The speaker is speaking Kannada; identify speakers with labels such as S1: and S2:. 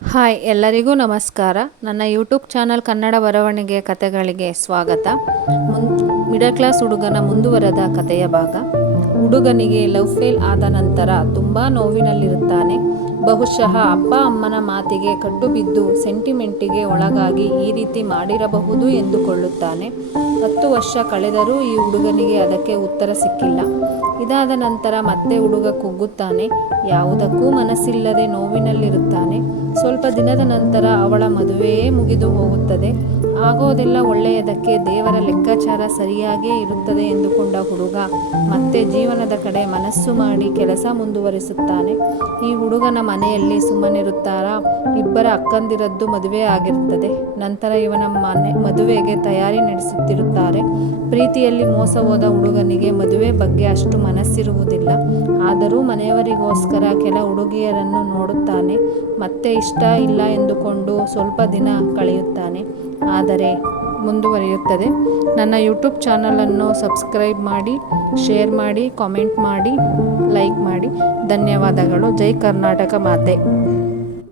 S1: ಹಾಯ್, ಎಲ್ಲರಿಗೂ ನಮಸ್ಕಾರ. ನನ್ನ ಯೂಟ್ಯೂಬ್ ಚಾನಲ್ ಕನ್ನಡ ಬರವಣಿಗೆಯ ಕಥೆಗಳಿಗೆ ಸ್ವಾಗತ. ಮುನ್, ಮಿಡಲ್ ಕ್ಲಾಸ್ ಹುಡುಗನ ಮುಂದುವರೆದ ಕಥೆಯ ಭಾಗ. ಹುಡುಗನಿಗೆ ಲವ್ ಫೇಲ್ ಆದ ನಂತರ ತುಂಬ ನೋವಿನಲ್ಲಿರುತ್ತಾನೆ. ಬಹುಶಃ ಅಪ್ಪ ಅಮ್ಮನ ಮಾತಿಗೆ ಕಟ್ಟು ಬಿದ್ದು ಸೆಂಟಿಮೆಂಟಿಗೆ ಒಳಗಾಗಿ ಈ ರೀತಿ ಮಾಡಿರಬಹುದು ಎಂದುಕೊಳ್ಳುತ್ತಾನೆ. ಹತ್ತು ವರ್ಷ ಕಳೆದರೂ ಈ ಹುಡುಗನಿಗೆ ಅದಕ್ಕೆ ಉತ್ತರ ಸಿಕ್ಕಿಲ್ಲ. ಇದಾದ ನಂತರ ಮತ್ತೆ ಹುಡುಗ ಕುಗ್ಗುತ್ತಾನೆ. ಯಾವುದಕ್ಕೂ ಮನಸ್ಸಿಲ್ಲದೆ ನೋವಿನಲ್ಲಿರುತ್ತಾನೆ. ಸ್ವಲ್ಪ ದಿನದ ನಂತರ ಅವಳ ಮದುವೆಯೇ ಮುಗಿದು ಹೋಗುತ್ತದೆ. ಆಗೋದೆಲ್ಲ ಒಳ್ಳೆಯದಕ್ಕೆ ದೇವರ ಲೆಕ್ಕಾಚಾರ ಸರಿಯಾಗೇ ಇರುತ್ತದೆ ಎಂದುಕೊಂಡ ಹುಡುಗ ಮತ್ತೆ ಜೀವನದ ಕಡೆ ಮನಸ್ಸು ಮಾಡಿ ಕೆಲಸ ಮುಂದುವರಿಸುತ್ತಾನೆ. ಈ ಹುಡುಗನ ಮನೆಯಲ್ಲಿ ಸುಮ್ಮನಿರುತ್ತಾರಾ ಇಬ್ಬರ ಅಕ್ಕಂದಿರದ್ದು ಮದುವೆ ಆಗಿರುತ್ತದೆ. ನಂತರ ಇವನ ಮನೆ, ಮದುವೆಗೆ ತಯಾರಿ ನಡೆಸುತ್ತಿರುತ್ತಾರೆ. ಪ್ರೀತಿಯಲ್ಲಿ ಮೋಸ ಹೋದ ಹುಡುಗನಿಗೆ ಮದುವೆ ಬಗ್ಗೆ ಅಷ್ಟು ಮನಸ್ಸಿರುವುದಿಲ್ಲ. ಆದರೂ ಮನೆಯವರಿಗೋಸ್ಕರ ಕೆಲ ಹುಡುಗಿಯರನ್ನು ನೋಡುತ್ತಾನೆ. ಮತ್ತೆ ಇಷ್ಟ ಇಲ್ಲ ಎಂದುಕೊಂಡು ಸ್ವಲ್ಪ ದಿನ ಕಳೆಯುತ್ತಾನೆ. ಆದರೆ ಮುಂದುವರಿಯುತ್ತದೆ. ನನ್ನ ಯೂಟ್ಯೂಬ್ ಚಾನಲನ್ನು ಸಬ್ಸ್ಕ್ರೈಬ್ ಮಾಡಿ, ಶೇರ್ ಮಾಡಿ, ಕಾಮೆಂಟ್ ಮಾಡಿ, ಲೈಕ್ ಮಾಡಿ. ಧನ್ಯವಾದಗಳು. ಜೈ ಕರ್ನಾಟಕ ಮಾತೆ.